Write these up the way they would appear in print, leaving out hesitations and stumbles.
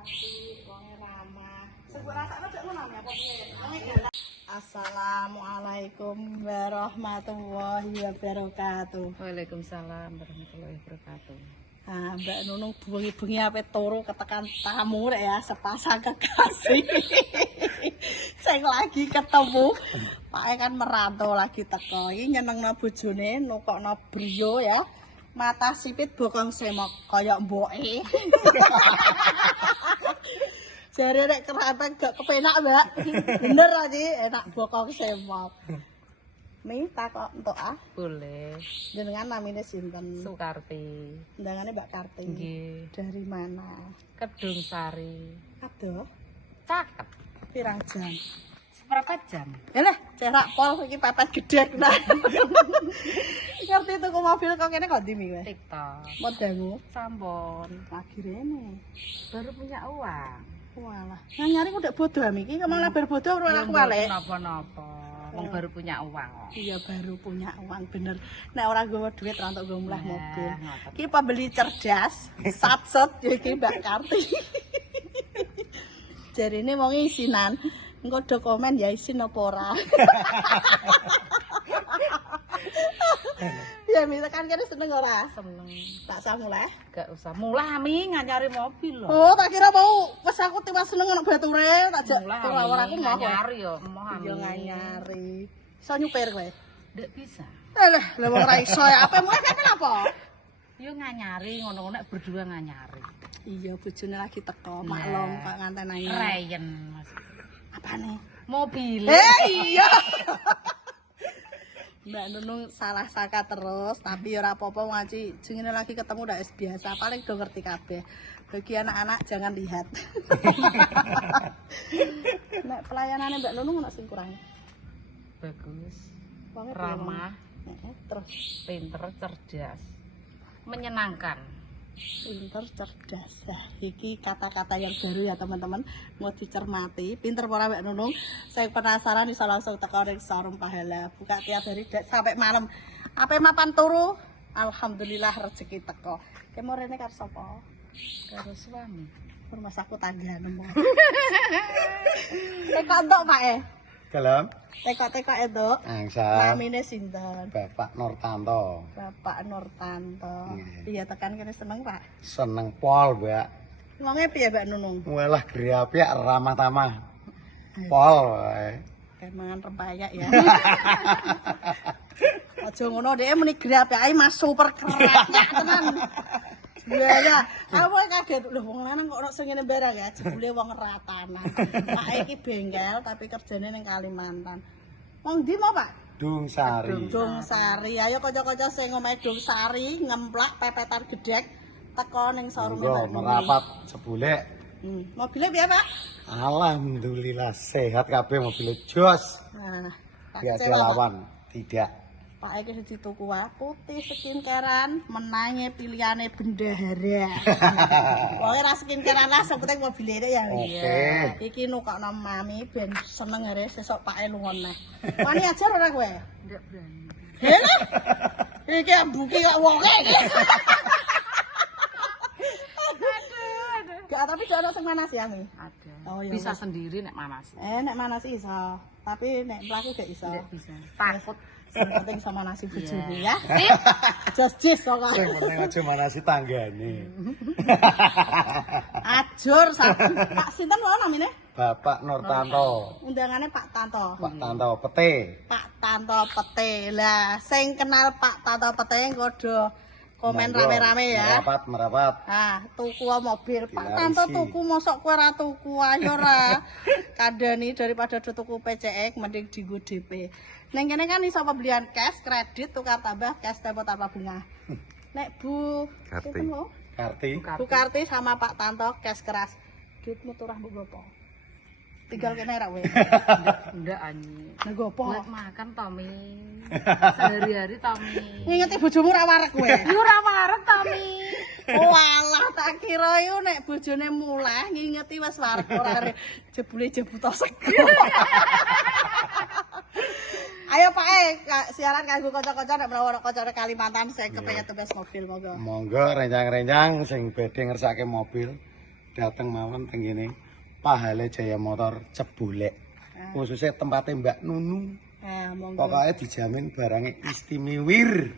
apik, wonge ramah. Sing mbok rasakno cek ngono ya apa piye? Assalamualaikum warahmatullahi wabarakatuh. Waalaikumsalam warahmatullahi wabarakatuh. Ah, Mbak Nunung bengi-bengi ape turu ketekan tamu rek ya, sepasang kekasih. Sing lagi ketemu. Pak kan merantau lagi teko. Iki nyenengno bojone, nukokno brio ya. Mata sipit bokong semok kaya mboke. Jare nek kerapeng gak kepenak, Mbak. Bener aja enak bokong semok. Mi takok entuk ah. Boleh. Jenengan namine sinten? Sukarti. Undangane Mbak Karti. Nggih. Dari mana? Kedung Sari. Aduh, Cakep. pirang jam? Seperempat jam. Yalah, cerak pol iki papat gedhek nah. Ngerti tuku mobil kok kene kok ndi mi kowe? TikTok. Modalmu Sampon. lagi rene. Baru punya uang. Walah, nyari udah bodoh ami iki kemang lebar bodoh ora aku balik. Napa-napa. Wong baru punya uang kok. Iya baru punya uang bener. Nek ora nggawa duit ora entuk nggawa mulah Nah, mobil. ngoten. Iki pembeli cerdas, sat-sat ya iki Mbak Karti. Jarine wong isinan, engko do komen ya isin apa ora. Ya misalkan kene seneng ora? Seneng. Tak sah mulai. Gak usah. Mulah mi nyari mobil loh. Oh, tak kira mau wis aku tiwas seneng ono bature, tak jak Mulah kelawar aku mau. nyari yo, emoh Iya ami. nganyari. Iso nyupir kowe. Ndak bisa. Alah, lha wong ora iso ya. Apa mulai kan apa? Yo nganyari ngono-ngono nek berdua nganyari. Iya, bojone lagi teko, maklum kok nganten anyar. Rayen Mas. Apane? Mobil. Iya. Mbak Nunung salah sangka terus, tapi ora apa-apa ngaji jenenge lagi ketemu udah biasa, paling do ngerti kabeh. Bagi anak-anak jangan lihat. Nek pelayanane Mbak Nunung ono sing kurang. Bagus. Wonge piye, Ramah, Wong? Heeh, terus pinter, cerdas, menyenangkan. pinter, cerdas. Nah, iki kata-kata yang baru ya teman-teman, mau dicermati. Pinter para Mbak Nunung. Saya penasaran bisa langsung teko ning Sarum Pahala. Buka tiap hari sampai malam. Apa mapan turu? Alhamdulillah rezeki teko. Ki mau rene karo sapa? Karo suami. Rumah saku tangga nemu. Teko entuk Pak Kelem, Teko entuk. angsa Namine sinten? Bapak Nurtanto. Bapak Nurtanto. Nggih. Iya tekan kene seneng Pak. Seneng pol, Mbak. Wonge piye Mbak Nunung? Walah geriapyak ramah tamah. Pol wae. Kayak mangan rempayek ya. Aja ngono dhek muni grab ae Mas super kerennya tenan. Iya ya, aku kaget lho wong lanang kok ono sing ngene barang ya, jebule wong ratanan. Pak iki bengkel tapi kerjane ning Kalimantan. Wong ndi mau Pak? Dung Sari. Dung Sari. Ayo kanca-kanca sing omahe Dung Sari ngemplak pepetan gedhek teko ning showroom Monggo merapat sebulek. Mobilnya piye Pak? Alhamdulillah sehat kabeh mobil jos. Nah, tak Tidak kecewa, Pak. dilawan, tidak. Pak iki dituku wae putih skincarean, menange pilihane bendahara. Pokoke ra skincarean lah, sing penting mobilnya ya. Oke. Iki nukokno mami ben seneng are sesuk pake lunga neh. Wani ajar ora kowe? Nggak berani. Lha iki ambuki kok wonge iki. Gak, tapi gak ono sing manas ya, Mi. Ada. Oh, ya Bisa wis. sendiri nek manas. Nek manas iso, tapi nek mlaku gak iso. Nggak bisa. Takut. Sing penting sama nasi bojone Iya. ya. Jos kok. Sing penting aja manasi tanggane. Ajur Pak sinten wae namine? Bapak Nurtanto. Undangane Pak Tanto. Pak Tanto pete. Pak Tanto Pete. Lah, sing kenal Pak Tanto Pete engko do komen Monggo, rame-rame ya. Merapat. Ah, tuku mobil. Pak Dilarisi. Tanto tuku mosok kowe ora tuku ayo ora. Kandhani daripada do tuku PCX mending dienggo DP. Neng kene kan iso pembelian cash, kredit, tukar tambah cash tempo tanpa bunga. Nek Bu Karti. sinten mau? Karti. Bu Karti sama Pak Tanto cash keras. Duitmu turah mbok gopo? Tinggal kene ra kowe. Nggak anyi. Nek gopo? Buat makan Tommy. Sehari-hari Tommy. Ngingeti bojomu ra wareg kowe. Yo ora wareg Tommy. Walah tak kira yo nek bojone muleh ngingeti wis wareg ora jebule jebuta sego. Ayo Pak siaran kanggo kanca-kanca nek menawa kancane Kalimantan sing kepengin tebas mobil monggo. Monggo rencang-rencang sing badhe ngersake mobil dateng mawon teng kene Pahala Jaya Motor Cebolek. Khususnya tempatnya Mbak Nunu. Nah, monggo. Pokoknya dijamin barangnya istimewir.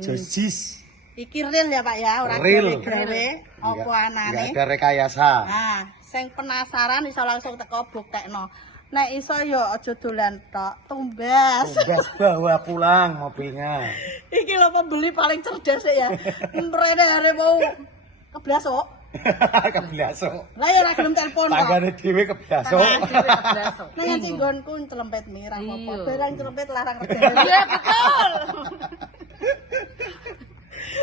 Josis. Iki real ya Pak ya, ora Real. gawe apa anane. Enggak ada rekayasa. Nah, sing penasaran iso langsung teko buktekno. Nek iso yo aja dolan tok, tumbas. Tugas bawa pulang mobilnya. Iki lho pembeli paling cerdas ya. Mrene are mau keblasok. Keblasok. Lah ya ora gelem telepon kok. Tanggane dhewe keblasok. Nang ngaji nggonku celempet mirah apa. Iya. Barang celempet larang kerja. Iya betul.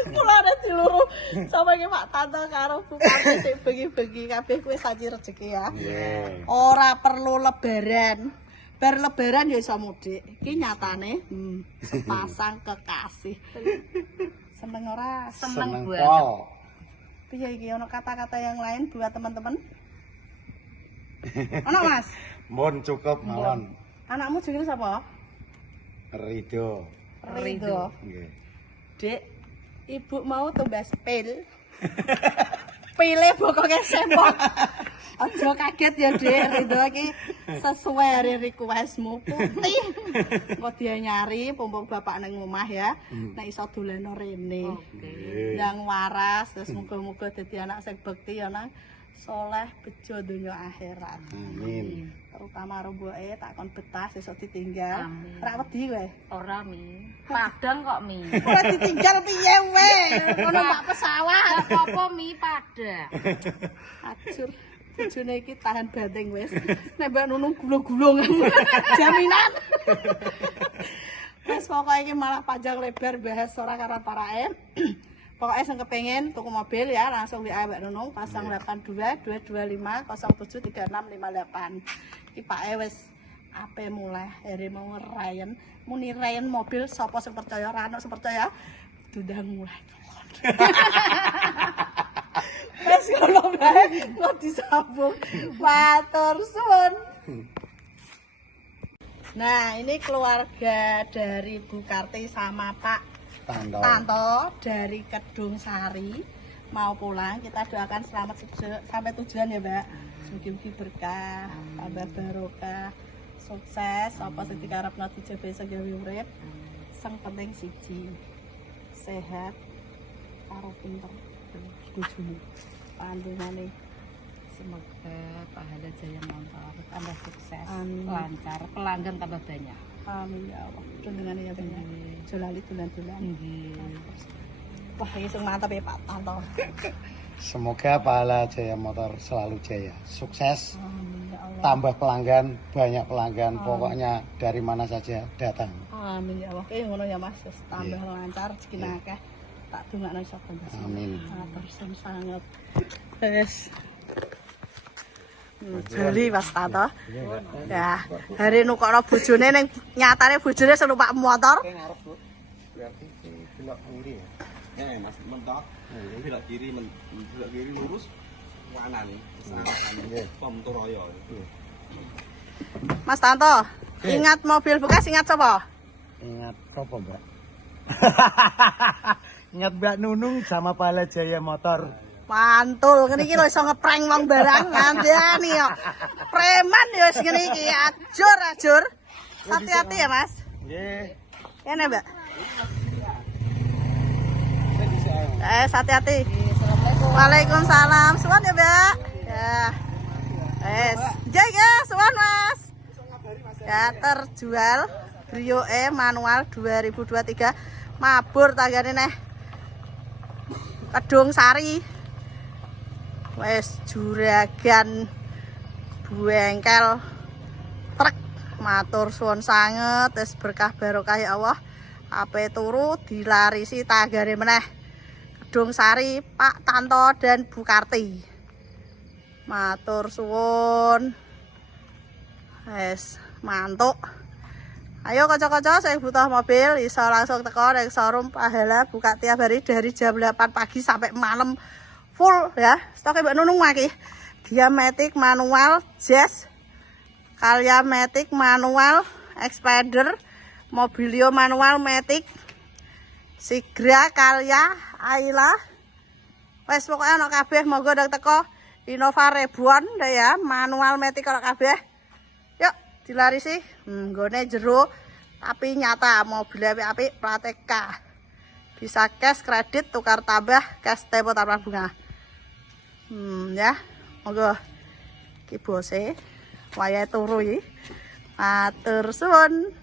Mula ada diluru sama ke Pak Tanto karo Bu Karti sing bagi-bagi kabeh kuwi saji rezeki ya. Nggih. Ora perlu lebaran. Bar lebaran ya iso mudik. Iki nyatane sepasang kekasih. Seneng ora? Seneng banget. pol. Piye iki ono kata-kata yang lain buat teman-teman? Ono Mas? Mohon cukup mawon. Anakmu jenenge sapa? Ridho. Ridho. Nggih. Dek, ibu mau tumbas pil. Pile pokoknya sempok. Aja kaget ya, Dek. Ridho iki sesuai requestmu putih. Kok dia nyari pompong bapak nang omah ya. Nek iso doleno rene. Nggih. Yang waras, terus muga-muga dadi anak sing bekti ya nang soleh bejo donya akhirat. Amin. Terutama roboke tak kon betah sesuk ditinggal. Amin. Ora wedi kowe. Ora Mi. Padang kok Mi. Ora ditinggal piye we? Ngono Pak pesawat. Apa Mi Padang? Acur. Bojone iki tahan banting wis. Nek Mbak Nunung gulung-gulung. Jaminan. Wes pokoke iki malah panjang lebar bahas ora karo parae. Pokoknya sing kepengin tuku mobil ya langsung WA Mbak Nunung 082 225 073658. Iki Pak wis ape mulai hari mau ngerayen muni rayen mobil sapa sing percaya ora ono sing percaya dundang mulai. Wes ngono bae kok disambung. Matur suwun. Nah, ini keluarga dari Bu Karti sama Pak Tanto dari Kedung Sari mau pulang. Kita doakan selamat sampai tujuan ya, Mbak. Mugi-mugi berkah, tambah barokah, sukses, apa sing dikarepno dijabe sing gawe urip. Sing penting siji, sehat karo pinter. Bojone. Pandungane Semoga Pahala Jaya Motor tambah sukses, Amin. lancar, pelanggan tambah banyak. amin ya Allah. Dungane ya Ben. Aja lali dolan-dolan. Nggih. Wah, ini sing mantap ya Pak Tanto. Semoga Pahala Jaya Motor selalu jaya. Sukses, Amin ya Allah. tambah pelanggan, banyak pelanggan. Pokoknya dari mana saja datang. Amin ya Allah. Oke, ngono ya Mas. Wis tambah lancar rezeki akeh. Tak dongakno iso tambah. Amin. Matur suwun sanget. Wis. Jali Mas Tanto. Ya, hari nukokno bojone ning nyatane bojone sing numpak motor. Ngarep, Bu. Berarti belok kiri ya. Mas mentok, belok kiri, belok kiri lurus kanan. Nggih. Pom Toroyo. Mas Tanto, ingat mobil bekas ingat sapa? Ingat apa, Mbak? Ingat Mbak Nunung sama Pahala Jaya Motor. Mantul, ngene iki lho iso ngeprank wong barang ngandani yo. Preman yo wis ngene iki, ajur. Hati-hati ya, Mas. Nggih. Kene, Mbak. Hati-hati. Waalaikumsalam. Suwun ya, Mbak. Ya. Wes. Jaga, suwun, Mas. Ya, terjual Brio E manual 2023. Mabur tanggane neh. Kedung Sari. Wes juragan bengkel truk. Matur suwun sanget, wis berkah barokah ya Allah. Ape turu dilarisi tanggane meneh. Kedung Sari, Pak Tanto dan Bu Karti. Matur suwun. Wes mantuk. Ayo kanca-kanca sing butuh mobil iso langsung teko ning showroom Pahala buka tiap hari dari jam 8 pagi sampai malam full ya. Stoknya Mbak Nunung lagi. Diamatic manual Jazz, Calya Matic manual Expander, Mobilio manual Matic, Sigra, Calya, Ayla. Wes pokoknya ana kabeh monggo ndang teko Innova ribuan deh ya, manual metik kalau kabeh. Yuk, dilarisi. Nggone jero tapi nyata mobilnya apik plat K. Bisa cash, kredit, tukar tambah, cash tempo tanpa bunga. Ya, monggo ki bose wayahe turu iki. Matur suwun.